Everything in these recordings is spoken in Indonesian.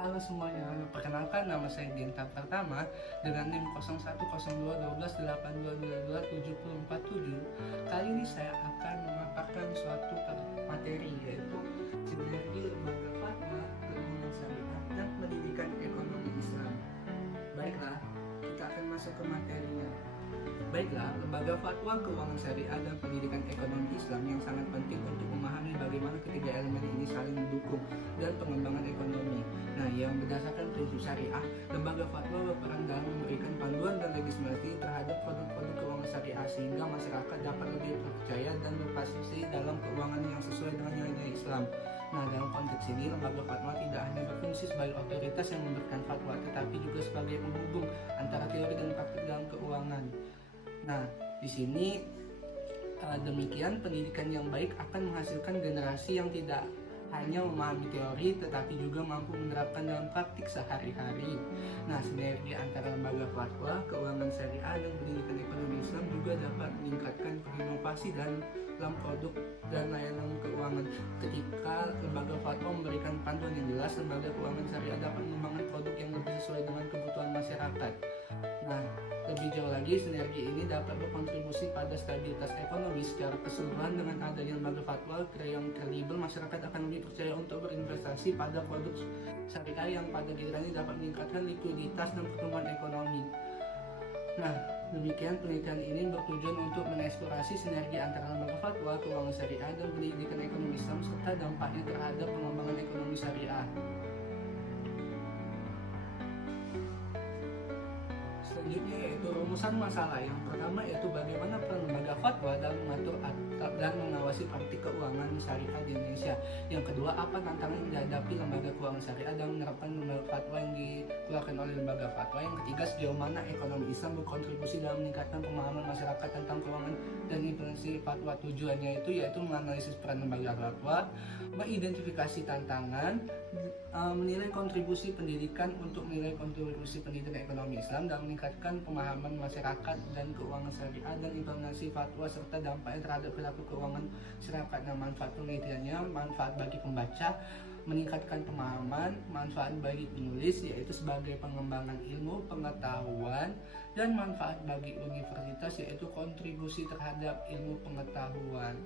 Halo semuanya, perkenalkan nama saya Dinta Pertama dengan NIM 01021282227047. Kali ini saya akan memaparkan suatu materi, yaitu sinergi lembaga fatwa, keuangan syariah, dan pendidikan ekonomi Islam. Baiklah, kita akan masuk ke materinya. Baiklah, lembaga fatwa, keuangan syariah, dan pendidikan ekonomi Islam yang sangat penting untuk memahami bagaimana ketiga elemen ini saling mendukung dan pengembangan ekonomi. Nah, yang berdasarkan prinsip syariah, lembaga fatwa berperan dalam memberikan panduan dan legislasi terhadap produk-produk keuangan syariah sehingga masyarakat dapat lebih percaya dan berpartisipasi dalam keuangan yang sesuai dengan nilai-nilai Islam. Nah, dalam konteks ini, lembaga fatwa tidak hanya berfungsi sebagai otoritas yang memberikan fatwa, tetapi juga sebagai penghubung antara teori dan praktik dalam keuangan. Nah, di sini demikian pendidikan yang baik akan menghasilkan generasi yang tidak hanya memahami teori tetapi juga mampu menerapkan dalam praktik sehari-hari. Nah, sinergi antara lembaga fatwa, keuangan syariah, dan pendidikan ekonomi Islam juga dapat meningkatkan inovasi dalam produk dan layanan keuangan. Ketika lembaga fatwa memberikan panduan yang jelas, lembaga keuangan syariah dapat mengembangkan produk yang lebih sesuai dengan kebutuhan masyarakat. Nah, lebih jauh lagi, sinergi ini dapat berkontribusi pada stabilitas ekonomi secara keseluruhan. Dengan adanya lembaga fatwa yang kredibel, masyarakat akan lebih percaya untuk berinvestasi pada produk syariah yang pada gilirannya dapat meningkatkan likuiditas dan pertumbuhan ekonomi. Nah, demikian penelitian ini bertujuan untuk mengeksplorasi sinergi antara lembaga fatwa, keuangan syariah, dan pendidikan ekonomi Islam serta dampaknya terhadap pengembangan ekonomi syariah. Selanjutnya yaitu rumusan masalah. Yang pertama yaitu bagaimana peran lembaga fatwa dalam mengatur dan mengawasi praktik keuangan syariah di Indonesia. Yang kedua, apa tantangan yang dihadapi lembaga keuangan syariah dalam menerapkan lembaga fatwa yang dikeluarkan oleh lembaga fatwa. Yang ketiga, sejauh mana ekonomi Islam berkontribusi dalam meningkatkan pemahaman masyarakat tentang keuangan dan implementasi fatwa. Tujuannya yaitu menganalisis peran lembaga fatwa, mengidentifikasi tantangan, menilai kontribusi pendidikan untuk menilai kontribusi pendidikan ekonomi Islam dalam meningkatkan pemahaman masyarakat dan keuangan syariah, dan implementasi fatwa serta dampaknya terhadap perilaku keuangan masyarakat. Nah, manfaat penelitiannya: manfaat bagi pembaca, meningkatkan pemahaman; manfaat bagi penulis, yaitu sebagai pengembangan ilmu pengetahuan; dan manfaat bagi universitas, yaitu kontribusi terhadap ilmu pengetahuan.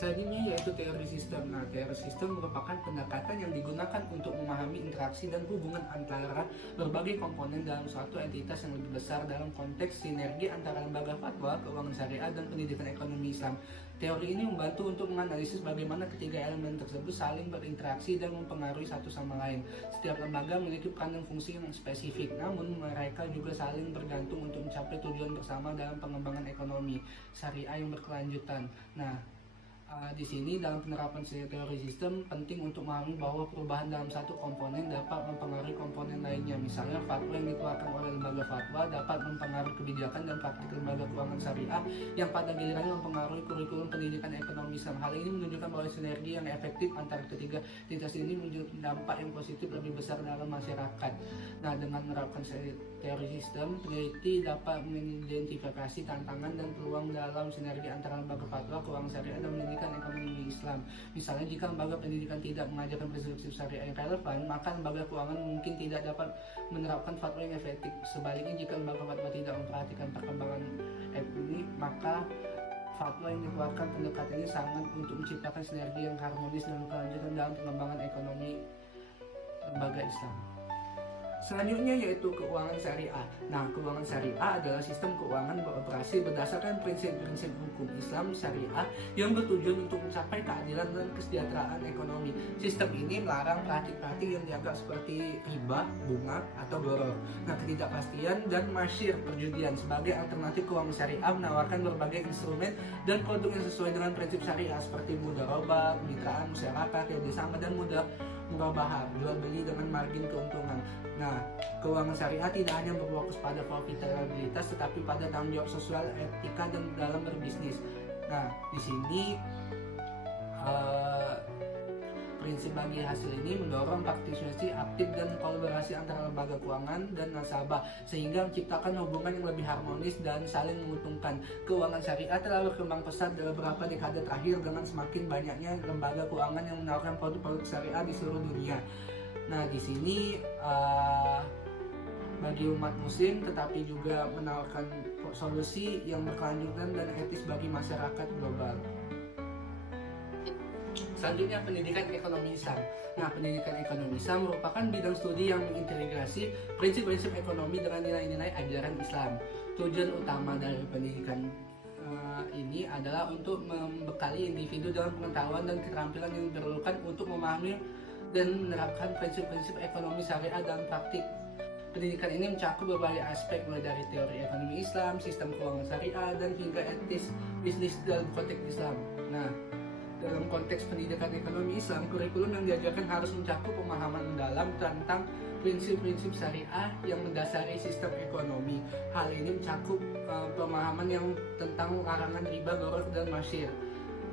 Selanjutnya yaitu teori sistem. Nah, teori sistem merupakan pendekatan yang digunakan untuk memahami interaksi dan hubungan antara berbagai komponen dalam suatu entitas yang lebih besar dalam konteks sinergi antara lembaga fatwa, keuangan syariah, dan pendidikan ekonomi Islam. Teori ini membantu untuk menganalisis bagaimana ketiga elemen tersebut saling berinteraksi dan mempengaruhi satu sama lain. Setiap lembaga memiliki peran dan fungsi yang spesifik, namun mereka juga saling bergantung untuk mencapai tujuan bersama dalam pengembangan ekonomi syariah yang berkelanjutan. Nah, di sini dalam penerapan teori sistem penting untuk memahami bahwa perubahan dalam satu komponen dapat mempengaruhi komponen lainnya. Misalnya, fatwa yang dikeluarkan oleh lembaga fatwa dapat mempengaruhi kebijakan dan praktik lembaga keuangan syariah yang pada gilirannya mempengaruhi kurikulum pendidikan ekonomi Islam. Hal ini menunjukkan bahwa sinergi yang efektif antara ketiga entitas ini menunjukkan dampak yang positif lebih besar dalam masyarakat. Nah, dengan menerapkan teori sistem, peneliti dapat mengidentifikasi tantangan dan peluang dalam sinergi antara lembaga fatwa, keuangan syariah, dan pendidikan ekonomi Islam. Misalnya, jika lembaga pendidikan tidak mengajarkan prinsip syariah yang relevan, maka lembaga keuangan mungkin tidak dapat menerapkan fatwa yang efektif. Sebaliknya, jika lembaga fatwa tidak memperhatikan perkembangan ekonomi, maka fatwa yang dikeluarkan pendekatan ini sangat untuk menciptakan sinergi yang harmonis dan kelanjutan dalam pengembangan ekonomi lembaga Islam. Selanjutnya yaitu keuangan syariah. Nah, keuangan syariah adalah sistem keuangan beroperasi berdasarkan prinsip-prinsip hukum Islam syariah yang bertujuan untuk mencapai keadilan dan kesejahteraan ekonomi. Sistem ini melarang praktik-praktik yang dianggap seperti riba, bunga, atau gharar. Nah, ketidakpastian dan masyir perjudian. Sebagai alternatif, keuangan syariah menawarkan berbagai instrumen dan produk yang sesuai dengan prinsip syariah seperti mudharabah, kemitraan, musyarakah, kerjasama, dan murabahah, jual beli dengan margin keuntungan. Nah, keuangan syariah tidak hanya berfokus pada profitabilitas tetapi pada tanggung jawab sosial, etika, dan dalam berbisnis. Nah, di sini prinsip bagi hasil ini mendorong partisipasi aktif dan kolaborasi antara lembaga keuangan dan nasabah sehingga menciptakan hubungan yang lebih harmonis dan saling menguntungkan. Keuangan syariah telah berkembang pesat dalam beberapa dekade terakhir dengan semakin banyaknya lembaga keuangan yang menawarkan produk-produk syariah di seluruh dunia. Nah, di sini bagi umat muslim tetapi juga menawarkan solusi yang berkelanjutan dan etis bagi masyarakat global. Selanjutnya, pendidikan ekonomi Islam. Nah, pendidikan ekonomi Islam merupakan bidang studi yang mengintegrasi prinsip-prinsip ekonomi dengan nilai-nilai ajaran Islam. Tujuan utama dari pendidikan ini adalah untuk membekali individu dalam pengetahuan dan keterampilan yang diperlukan untuk memahami dan menerapkan prinsip-prinsip ekonomi syariah dalam praktik. Pendidikan ini mencakup berbagai aspek mulai dari teori ekonomi Islam, sistem keuangan syariah, dan hingga etis bisnis dalam konteks Islam. Nah, dalam konteks pendidikan ekonomi Islam, kurikulum yang diajarkan harus mencakup pemahaman mendalam tentang prinsip-prinsip syariah yang mendasari sistem ekonomi. Hal ini mencakup pemahaman yang tentang larangan riba, gharar, dan masyir.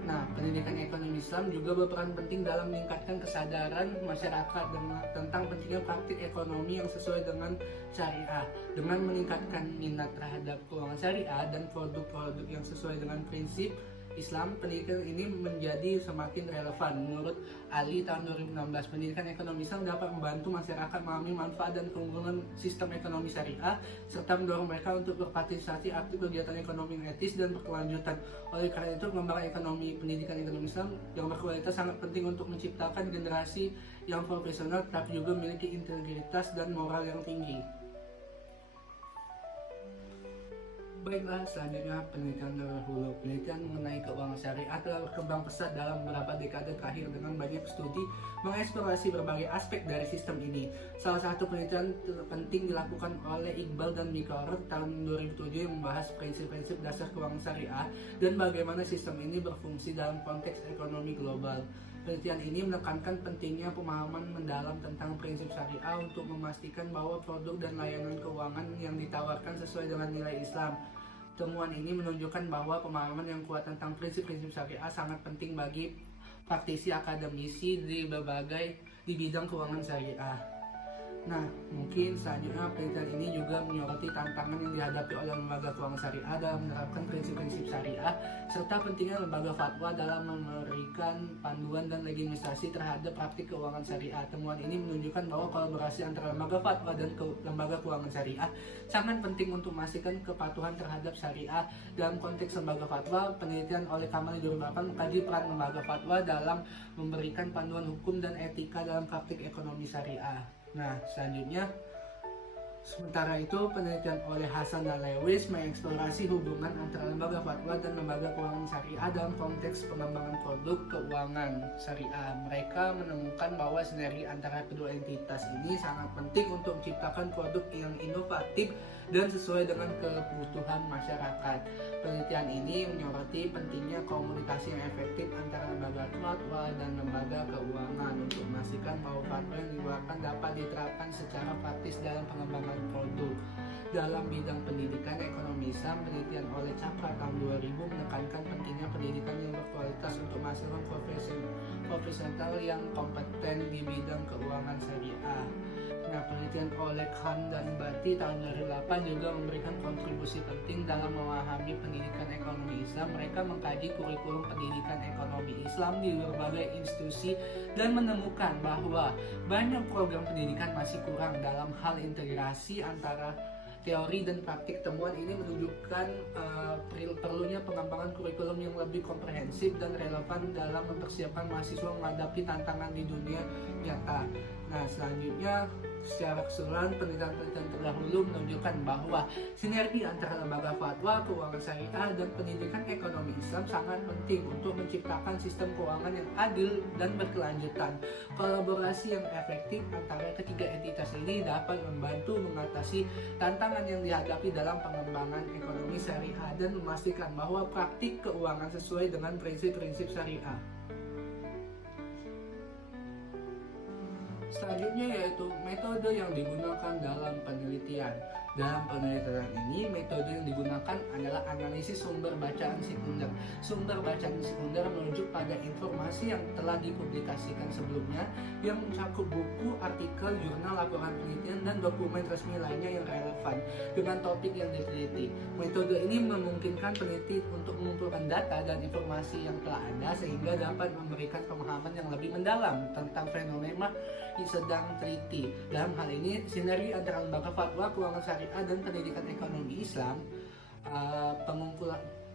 Nah, pendidikan ekonomi Islam juga berperan penting dalam meningkatkan kesadaran masyarakat tentang pentingnya praktik ekonomi yang sesuai dengan syariah. Dengan meningkatkan minat terhadap keuangan syariah dan produk-produk yang sesuai dengan prinsip Islam, pendidikan ini menjadi semakin relevan. Menurut Ali tahun 2016, pendidikan ekonomi Islam dapat membantu masyarakat memahami manfaat dan keunggulan sistem ekonomi syariah serta mendorong mereka untuk berpartisipasi aktif kegiatan ekonomi yang etis dan berkelanjutan. Oleh karena itu, pengembangan ekonomi pendidikan ekonomi Islam yang berkualitas sangat penting untuk menciptakan generasi yang profesional tetapi juga memiliki integritas dan moral yang tinggi. Baiklah, selanjutnya penelitian terdahulu. Penelitian mengenai keuangan syariah telah berkembang pesat dalam beberapa dekade terakhir dengan banyak studi mengeksplorasi berbagai aspek dari sistem ini. Salah satu penelitian penting dilakukan oleh Iqbal dan Mikor tahun 2007 yang membahas prinsip-prinsip dasar keuangan syariah dan bagaimana sistem ini berfungsi dalam konteks ekonomi global. Penelitian ini menekankan pentingnya pemahaman mendalam tentang prinsip syariah untuk memastikan bahwa produk dan layanan keuangan yang ditawarkan sesuai dengan nilai Islam. Temuan ini menunjukkan bahwa pemahaman yang kuat tentang prinsip-prinsip syariah sangat penting bagi praktisi akademisi di bidang keuangan syariah. Nah, mungkin selanjutnya penelitian ini juga menyoroti tantangan yang dihadapi oleh lembaga keuangan syariah dalam menerapkan prinsip-prinsip syariah, serta pentingnya lembaga fatwa dalam memberikan panduan dan legitimasi terhadap praktik keuangan syariah. Temuan ini menunjukkan bahwa kolaborasi antara lembaga fatwa dan lembaga keuangan syariah sangat penting untuk memastikan kepatuhan terhadap syariah. Dalam konteks lembaga fatwa, penelitian oleh Kamal 2008 mengkaji peran lembaga fatwa dalam memberikan panduan hukum dan etika dalam praktik ekonomi syariah. Nah, selanjutnya, sementara itu penelitian oleh Hasan dan Lewis mengeksplorasi hubungan antara lembaga fatwa dan lembaga keuangan syariah dalam konteks pengembangan produk keuangan syariah. Mereka menemukan bahwa sinergi antara kedua entitas ini sangat penting untuk menciptakan produk yang inovatif dan sesuai dengan kebutuhan masyarakat. Penelitian ini menyoroti pentingnya komunikasi yang efektif antara lembaga fatwa dan lembaga keuangan untuk memastikan bahwa fatwa yang dikeluarkan dapat diterapkan secara praktis dalam pengembangan produk. Dalam bidang pendidikan ekonomi Islam, penelitian oleh Cakra tahun 2000 menekankan pentingnya pendidikan yang berkualitas untuk menghasilkan profesional yang kompeten di bidang keuangan syariah. Nah, penelitian oleh Khan dan Bati tahun 2008 juga memberikan kontribusi penting dalam memahami pendidikan ekonomi Islam. Mereka mengkaji kurikulum pendidikan ekonomi Islam di berbagai institusi dan menemukan bahwa banyak program pendidikan masih kurang dalam hal integrasi antara teori dan praktik. Temuan ini menunjukkan perlunya pengembangan kurikulum yang lebih komprehensif dan relevan dalam mempersiapkan mahasiswa menghadapi tantangan di dunia nyata. Nah, selanjutnya, secara keseluruhan, penelitian terdahulu menunjukkan bahwa sinergi antara lembaga fatwa, keuangan syariah, dan pendidikan ekonomi Islam sangat penting untuk menciptakan sistem keuangan yang adil dan berkelanjutan. Kolaborasi yang efektif antara ketiga entitas ini dapat membantu mengatasi tantangan yang dihadapi dalam pengembangan ekonomi syariah dan memastikan bahwa praktik keuangan sesuai dengan prinsip-prinsip syariah. Selanjutnya yaitu metode yang digunakan dalam penelitian. Dalam penelitian ini, metode yang digunakan adalah analisis sumber bacaan sekunder. Sumber bacaan sekunder merujuk pada informasi informasi yang telah dipublikasikan sebelumnya yang mencakup buku, artikel, jurnal, laporan penelitian, dan dokumen resmi lainnya yang relevan dengan topik yang diteliti. Metode ini memungkinkan peneliti untuk mengumpulkan data dan informasi yang telah ada sehingga dapat memberikan pemahaman yang lebih mendalam tentang fenomena yang sedang teliti. Dalam hal ini, sinergi antara lembaga fatwa, keuangan syariah, dan pendidikan ekonomi Islam,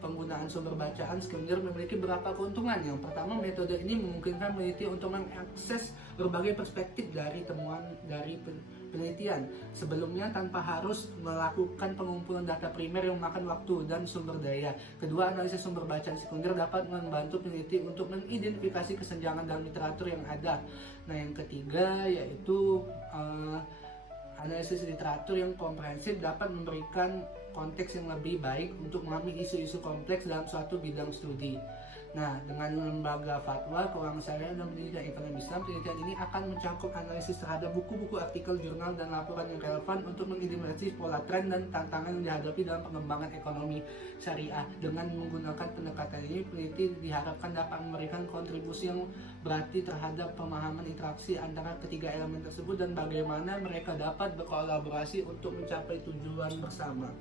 penggunaan sumber bacaan sekunder memiliki beberapa keuntungan. Yang pertama, metode ini memungkinkan peneliti untuk mengakses berbagai perspektif dari temuan dari penelitian sebelumnya tanpa harus melakukan pengumpulan data primer yang memakan waktu dan sumber daya. Kedua, analisis sumber bacaan sekunder dapat membantu peneliti untuk mengidentifikasi kesenjangan dalam literatur yang ada. Nah, yang ketiga yaitu analisis literatur yang komprehensif dapat memberikan konteks yang lebih baik untuk memahami isu-isu kompleks dalam suatu bidang studi. Nah, dengan lembaga fatwa, keuangan syariah, dan pendidikan ekonomi Islam, penelitian ini akan mencakup analisis terhadap buku-buku, artikel, jurnal, dan laporan yang relevan untuk mengidentifikasi pola tren dan tantangan yang dihadapi dalam pengembangan ekonomi syariah. Dengan menggunakan pendekatan ini, peneliti diharapkan dapat memberikan kontribusi yang berarti terhadap pemahaman interaksi antara ketiga elemen tersebut dan bagaimana mereka dapat berkolaborasi untuk mencapai tujuan bersama.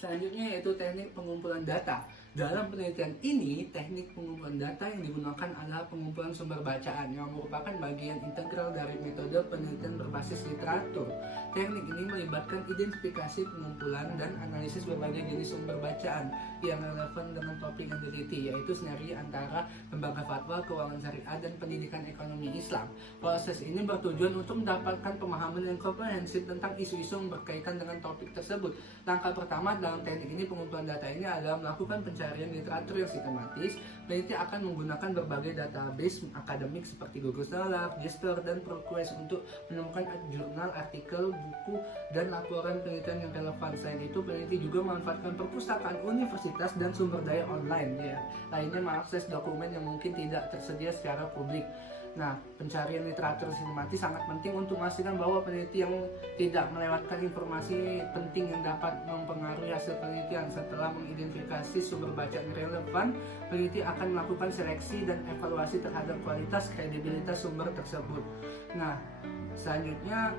Selanjutnya yaitu teknik pengumpulan data. Dalam penelitian ini, teknik pengumpulan data yang digunakan adalah pengumpulan sumber bacaan yang merupakan bagian integral dari metode penelitian berbasis literatur. Teknik ini melibatkan identifikasi, pengumpulan, dan analisis berbagai jenis sumber bacaan yang relevan dengan topik yang diteliti, yaitu sinergi antara lembaga fatwa, keuangan syariah, dan pendidikan ekonomi Islam. Proses ini bertujuan untuk mendapatkan pemahaman yang komprehensif tentang isu-isu yang berkaitan dengan topik tersebut. Langkah pertama dalam teknik ini, pengumpulan data ini adalah melakukan pencarian literatur yang sistematis. Peneliti akan menggunakan berbagai database akademik seperti Google Scholar, Gesper, dan ProQuest untuk menemukan jurnal, artikel, buku, dan laporan penelitian yang relevan. Selain itu, peneliti juga memanfaatkan perpustakaan universitas dan sumber daya online lainnya mengakses dokumen yang mungkin tidak tersedia secara publik. Nah, pencarian literatur sistematis sangat penting untuk memastikan bahwa peneliti yang tidak melewatkan informasi penting yang dapat mempengaruhi hasil penelitian. Setelah mengidentifikasi sumber bacaan yang relevan, peneliti akan melakukan seleksi dan evaluasi terhadap kualitas kredibilitas sumber tersebut. Nah, selanjutnya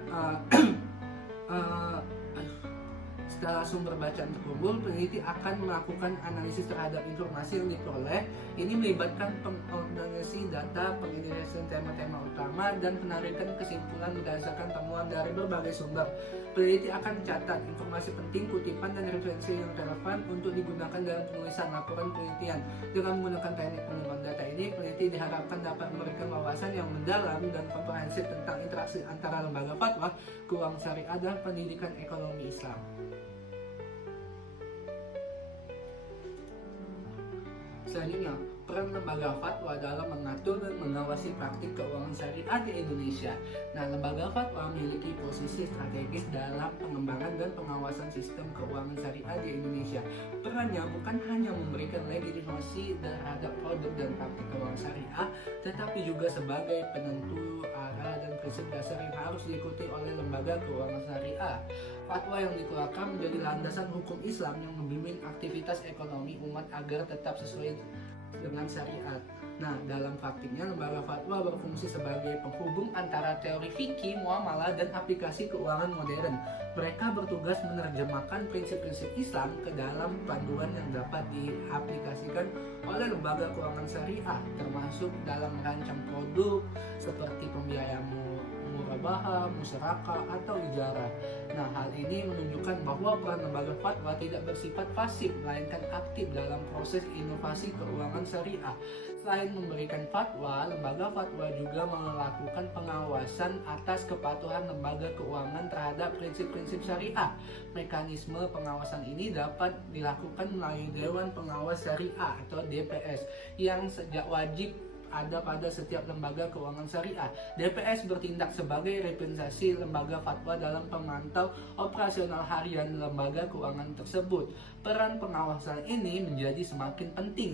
setelah sumber bacaan terkumpul, peneliti akan melakukan analisis terhadap informasi yang diperoleh. Ini melibatkan pengorganisasi data, pengidentifikasian tema-tema utama, dan penarikan kesimpulan berdasarkan temuan dari berbagai sumber. Peneliti akan mencatat informasi penting, kutipan, dan referensi yang relevan untuk digunakan dalam penulisan laporan penelitian. Dengan menggunakan teknik pengumpulan data ini, peneliti diharapkan dapat memberikan wawasan yang mendalam dan komprehensif tentang interaksi antara lembaga fatwa, keuangan syariah, dan pendidikan ekonomi Islam. Selanjutnya, peran lembaga fatwa dalam mengatur dan mengawasi praktik keuangan syariah di Indonesia. Nah, lembaga fatwa memiliki posisi strategis dalam pengembangan dan pengawasan sistem keuangan syariah di Indonesia. Perannya bukan hanya memberikan legitimasi terhadap produk dan praktik keuangan syariah, tetapi juga sebagai penentu arah dan prinsip dasar yang harus diikuti oleh lembaga keuangan syariah. Fatwa yang dikeluarkan menjadi landasan hukum Islam yang membimbing aktivitas ekonomi umat agar tetap sesuai dengan syariat. Nah, dalam praktiknya lembaga fatwa berfungsi sebagai penghubung antara teori fikih, muamalah, dan aplikasi keuangan modern. Mereka bertugas menerjemahkan prinsip-prinsip Islam ke dalam panduan yang dapat diaplikasikan oleh lembaga keuangan syariah, termasuk dalam merancang produk seperti pembiayaan murabahah, musyarakah, atau ijarah. Nah, hal ini menunjukkan bahwa peran lembaga fatwa tidak bersifat pasif, melainkan aktif dalam proses inovasi keuangan syariah. Selain memberikan fatwa, lembaga fatwa juga melakukan pengawasan atas kepatuhan lembaga keuangan terhadap prinsip-prinsip syariah. Mekanisme pengawasan ini dapat dilakukan melalui Dewan Pengawas Syariah atau DPS yang sejak wajib ada pada setiap lembaga keuangan syariah. DPS bertindak sebagai representasi lembaga fatwa dalam pemantau operasional harian lembaga keuangan tersebut. Peran pengawasan ini menjadi semakin penting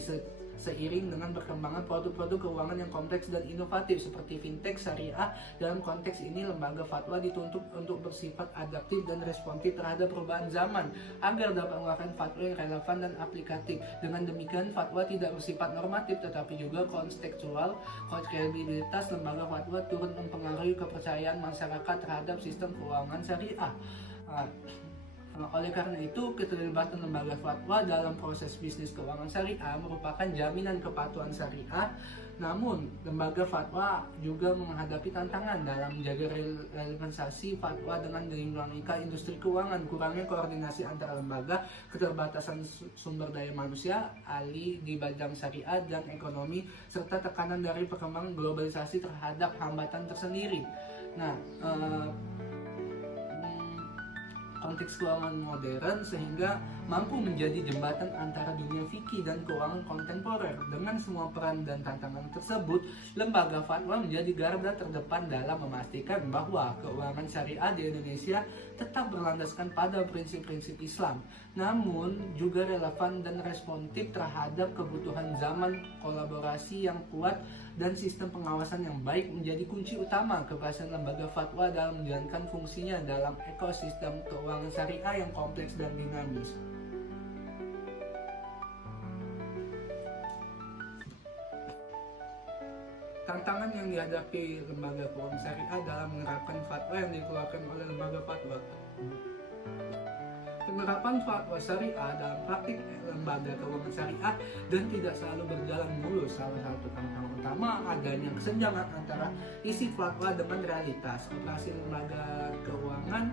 seiring dengan perkembangan produk-produk keuangan yang kompleks dan inovatif seperti fintech syariah. Dalam konteks ini, lembaga fatwa dituntut untuk bersifat adaptif dan responsif terhadap perubahan zaman agar dapat mengeluarkan fatwa yang relevan dan aplikatif. Dengan demikian, fatwa tidak bersifat normatif tetapi juga kontekstual. Kredibilitas lembaga fatwa turut mempengaruhi kepercayaan masyarakat terhadap sistem keuangan syariah. Oleh karena itu, keterlibatan lembaga fatwa dalam proses bisnis keuangan syariah merupakan jaminan kepatuhan syariah. Namun, lembaga fatwa juga menghadapi tantangan dalam menjaga relevansi fatwa dengan dinamika industri keuangan, kurangnya koordinasi antara lembaga, keterbatasan sumber daya manusia, ahli di bidang syariah dan ekonomi, serta tekanan dari perkembangan globalisasi terhadap hambatan tersendiri. Nah, konteks keuangan modern sehingga mampu menjadi jembatan antara dunia fikih dan keuangan kontemporer. Dengan semua peran dan tantangan tersebut, lembaga fatwa menjadi garda terdepan dalam memastikan bahwa keuangan syariah di Indonesia tetap berlandaskan pada prinsip-prinsip Islam, namun juga relevan dan responsif terhadap kebutuhan zaman. Kolaborasi yang kuat dan sistem pengawasan yang baik menjadi kunci utama keberhasilan lembaga fatwa dalam menjalankan fungsinya dalam ekosistem keuangan syariah yang kompleks dan dinamis. Tantangan yang dihadapi lembaga keuangan syariah dalam menerapkan fatwa yang dikeluarkan oleh lembaga fatwa. Penerapan fatwa syariah dalam praktik lembaga keuangan syariah dan tidak selalu berjalan mulus. Salah satu tantangan utama adanya kesenjangan antara isi fatwa dengan realitas operasi lembaga keuangan.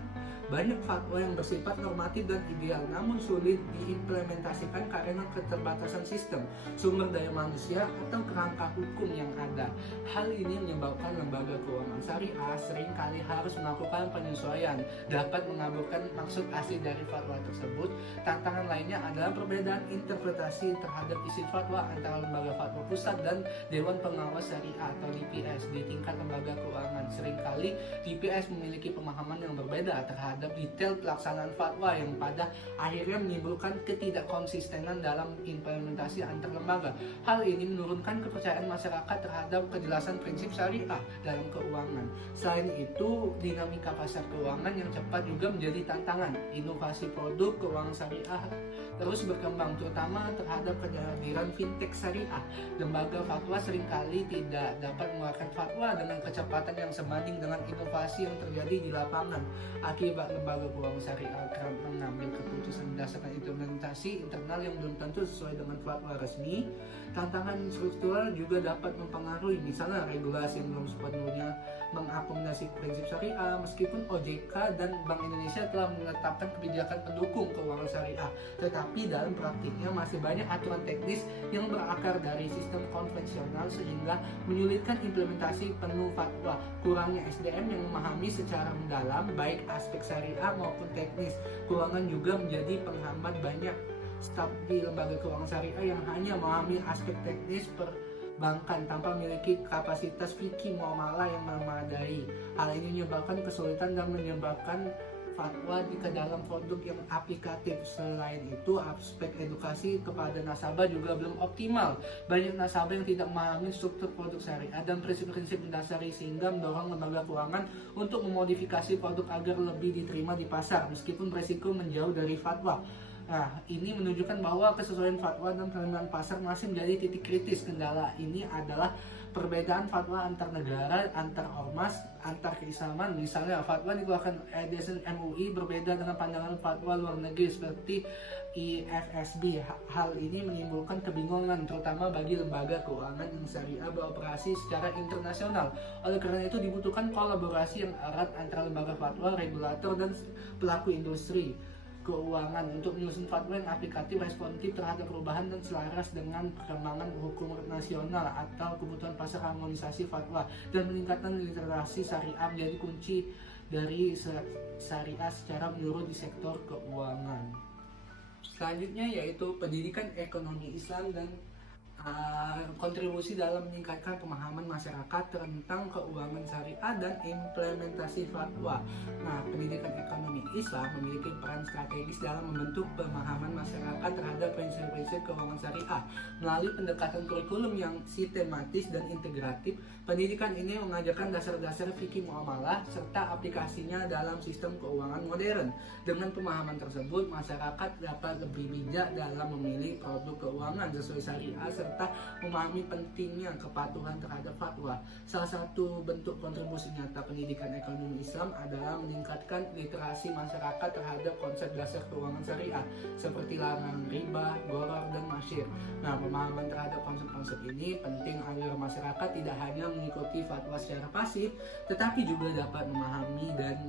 Banyak fatwa yang bersifat normatif dan ideal namun sulit diimplementasikan karena keterbatasan sistem, sumber daya manusia, atau kerangka hukum yang ada. Hal ini menyebabkan lembaga keuangan syariah seringkali harus melakukan penyesuaian, dapat mengabulkan maksud asli dari fatwa tersebut. Tantangan lainnya adalah perbedaan interpretasi terhadap isi fatwa antara lembaga fatwa pusat dan Dewan Pengawas Syariah atau DPS di tingkat lembaga keuangan. Seringkali DPS memiliki pemahaman yang berbeda terhadap detail pelaksanaan fatwa yang pada akhirnya menimbulkan ketidakkonsistenan dalam implementasi antar lembaga. Hal ini menurunkan kepercayaan masyarakat terhadap kejelasan prinsip syariah dalam keuangan. Selain itu, dinamika pasar keuangan yang cepat juga menjadi tantangan. Inovasi produk keuangan syariah terus berkembang, terutama terhadap kehadiran fintech syariah. Lembaga fatwa seringkali tidak dapat mengeluarkan fatwa dengan kecepatan yang sebanding dengan inovasi yang terjadi di lapangan. Akibat lembaga keuangan syariah kerap mengambil keputusan berdasarkan implementasi internal yang belum tentu sesuai dengan fatwa resmi. Tantangan struktural juga dapat mempengaruhi, misalnya regulasi yang belum sepenuhnya mengakomodasi prinsip syariah. Meskipun OJK dan Bank Indonesia telah menetapkan kebijakan pendukung keuangan syariah, tetapi dalam praktiknya masih banyak aturan teknis yang berakar dari sistem konvensional sehingga menyulitkan implementasi penuh fatwa. Kurangnya SDM yang memahami secara mendalam baik aspek syariah maupun teknis keuangan juga menjadi penghambat. Banyak staf di lembaga keuangan syariah yang hanya memahami aspek teknis perbankan tanpa memiliki kapasitas fikih muamalah yang memadai. Hal ini menyebabkan kesulitan dan menyebabkan fatwa ke dalam produk yang aplikatif. Selain itu, aspek edukasi kepada nasabah juga belum optimal. Banyak nasabah yang tidak memahami struktur produk syariah dan prinsip-prinsip mendasari sehingga mendorong lembaga keuangan untuk memodifikasi produk agar lebih diterima di pasar meskipun berisiko menjauh dari fatwa. Nah, ini menunjukkan bahwa kesesuaian fatwa dan penerimaan pasar masih menjadi titik kritis. Kendala ini adalah perbedaan fatwa antar negara, antar ormas, antar keislaman. Misalnya, fatwa dikeluarkan edisi MUI berbeda dengan pandangan fatwa luar negeri seperti IFSB. Hal ini menimbulkan kebingungan, terutama bagi lembaga keuangan yang syariah beroperasi secara internasional. Oleh karena itu, dibutuhkan kolaborasi yang erat antara lembaga fatwa, regulator, dan pelaku industri keuangan untuk menyusun fatwa yang aplikatif, responsif terhadap perubahan dan selaras dengan perkembangan hukum nasional atau kebutuhan pasar. Harmonisasi fatwa dan peningkatan literasi syariah menjadi kunci dari syariah secara menyeluruh di sektor keuangan. Selanjutnya yaitu pendidikan ekonomi Islam dan kontribusi dalam meningkatkan pemahaman masyarakat tentang keuangan syariah dan implementasi fatwa. Nah, pendidikan ekonomi Islam memiliki peran strategis dalam membentuk pemahaman masyarakat terhadap prinsip-prinsip keuangan syariah. Melalui pendekatan kurikulum yang sistematis dan integratif, pendidikan ini mengajarkan dasar-dasar fikih muamalah serta aplikasinya dalam sistem keuangan modern. Dengan pemahaman tersebut, masyarakat dapat lebih bijak dalam memilih produk keuangan sesuai syariah serta memahami pentingnya kepatuhan terhadap fatwa. Salah satu bentuk kontribusi nyata pendidikan ekonomi Islam adalah meningkatkan literasi masyarakat terhadap konsep dasar keuangan syariah seperti larangan riba, gharar, dan masyir. Nah, pemahaman terhadap konsep-konsep ini penting agar masyarakat tidak hanya mengikuti fatwa secara pasif, tetapi juga dapat memahami dan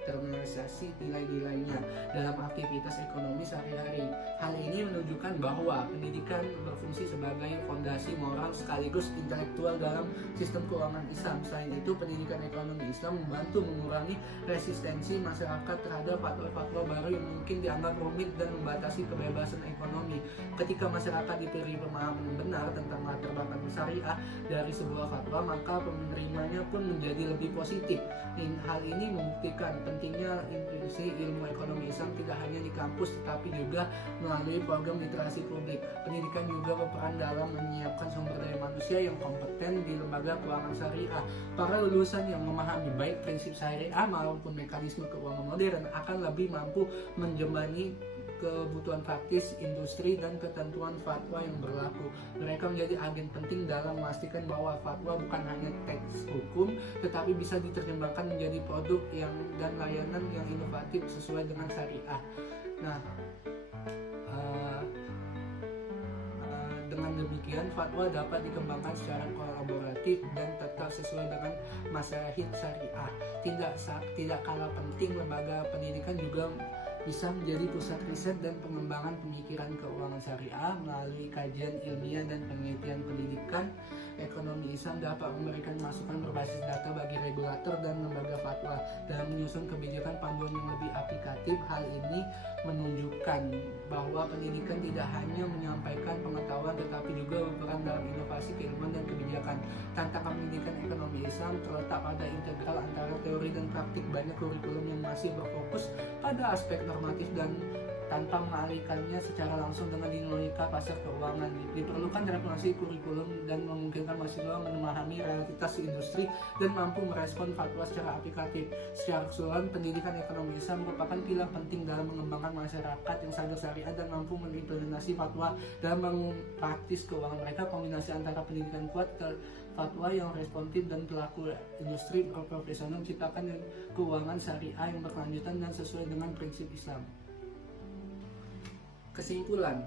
internalisasi nilai-nilainya dalam aktivitas ekonomi sehari-hari. Hal ini menunjukkan bahwa pendidikan berfungsi sebagai fondasi moral sekaligus intelektual dalam sistem keuangan Islam. Selain itu, pendidikan ekonomi Islam membantu mengurangi resistensi masyarakat terhadap fatwa-fatwa baru yang mungkin dianggap rumit dan membatasi kebebasan ekonomi. Ketika masyarakat diberi pemahaman yang benar tentang latar belakang syariah dari sebuah fatwa, maka penerimanya pun menjadi lebih positif. Hal ini membuktikan pentingnya inklusi ilmu ekonomi Islam tidak hanya di kampus tetapi juga melalui program literasi publik. Pendidikan juga berperan dalam menyiapkan sumber daya manusia yang kompeten di lembaga keuangan syariah. Para lulusan yang memahami baik prinsip syariah maupun mekanisme keuangan modern akan lebih mampu menjembatani kebutuhan praktis industri dan ketentuan fatwa yang berlaku. Mereka menjadi agen penting dalam memastikan bahwa fatwa bukan hanya teks hukum, tetapi bisa diterjemahkan menjadi produk dan layanan yang inovatif sesuai dengan syariah. Nah, dengan demikian fatwa dapat dikembangkan secara kolaboratif dan tetap sesuai dengan masyarakat syariah. Tidak kalah penting, lembaga pendidikan juga bisa menjadi pusat riset dan pengembangan pemikiran keuangan syariah. Melalui kajian ilmiah dan penelitian pendidikan ekonomi Islam dapat memberikan masukan berbasis data bagi regulator dan lembaga fatwa dalam menyusun kebijakan panduan yang lebih aplikatif. Hal ini menunjukkan bahwa pendidikan tidak hanya menyampaikan pengetahuan tetapi juga berperan dalam inovasi keilmuan dan kebijakan. Tantangan pendidikan ekonomi Islam terletak pada integral antara teori dan praktik. Banyak kurikulum yang masih berfokus pada aspek normatif dan tanpa mengalihkannya secara langsung dengan dinamika pasar keuangan. Diperlukan reformasi kurikulum dan memungkinkan mahasiswa memahami realitas industri dan mampu merespon fatwa secara aplikatif. Secara keseluruhan, pendidikan ekonomi Islam merupakan pilar penting dalam mengembangkan masyarakat yang sadar syariah dan mampu mengimplementasi fatwa dalam praktis keuangan mereka. Kombinasi antara pendidikan kuat, fatwa yang responsif, dan pelaku industri profesional menciptakan keuangan syariah yang berkelanjutan dan sesuai dengan prinsip Islam. Kesimpulan,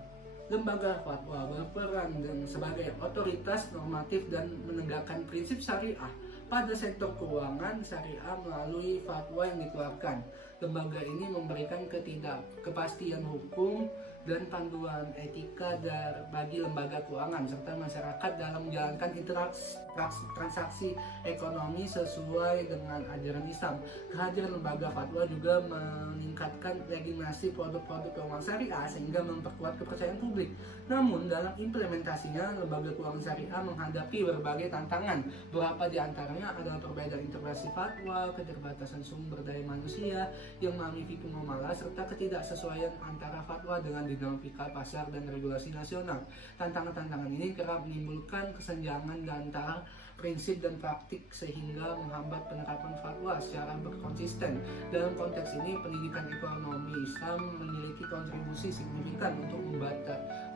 lembaga fatwa berperan sebagai otoritas normatif dan menegakkan prinsip syariah pada sektor keuangan syariah melalui fatwa yang dikeluarkan. Lembaga ini memberikan ketidakpastian hukum dan panduan etika bagi lembaga keuangan serta masyarakat dalam menjalankan transaksi ekonomi sesuai dengan ajaran Islam. Kehadiran lembaga fatwa juga meningkatkan legitimasi produk-produk keuangan syariah sehingga memperkuat kepercayaan publik. Namun dalam implementasinya, lembaga keuangan syariah menghadapi berbagai tantangan. Beberapa di antaranya adalah perbedaan interpretasi fatwa, keterbatasan sumber daya manusia yang memahami fikih muamalah, serta ketidaksesuaian antara fatwa dengan dinamika pasar dan regulasi nasional. Tantangan-tantangan ini kerap menimbulkan kesenjangan antara prinsip dan praktik sehingga menghambat penerapan fatwa secara berkonsisten. Dalam konteks ini, pendidikan ekonomi Islam memiliki kontribusi signifikan untuk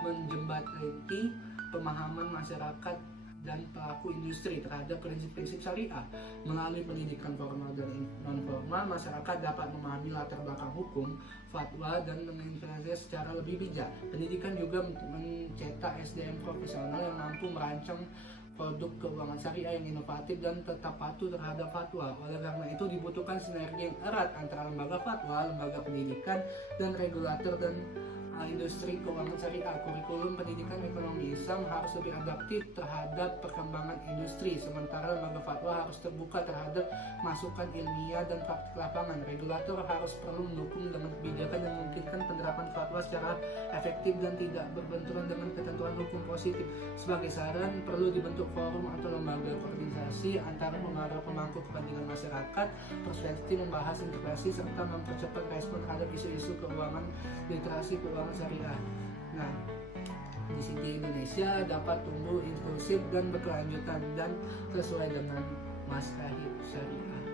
menjembatani pemahaman masyarakat dan pelaku industri terhadap prinsip-prinsip syariah. Melalui pendidikan formal dan non-formal, masyarakat dapat memahami latar belakang hukum, fatwa, dan menginterpretasinya secara lebih bijak. Pendidikan juga mencetak SDM profesional yang mampu merancang produk keuangan syariah yang inovatif dan tetap patuh terhadap fatwa. Oleh karena itu dibutuhkan sinergi yang erat antara lembaga fatwa, lembaga pendidikan, dan regulator dan industri keuangan syariah. Kurikulum pendidikan ekonomi Islam harus lebih adaptif terhadap perkembangan industri, sementara lembaga fatwa harus terbuka terhadap masukan ilmiah dan praktik lapangan. Regulator harus perlu mendukung dengan kebijakan yang mungkin memastikan penerapan fatwa secara efektif dan tidak berbenturan dengan ketentuan hukum positif. Sebagai saran, perlu dibentuk forum atau lembaga koordinasi antara pemangku kepentingan masyarakat, perspektif membahas integrasi serta mempercepat respon terhadap isu-isu keuangan, literasi keuangan syariah. Nah, di sini Indonesia dapat tumbuh inklusif dan berkelanjutan dan sesuai dengan maslahat syariah.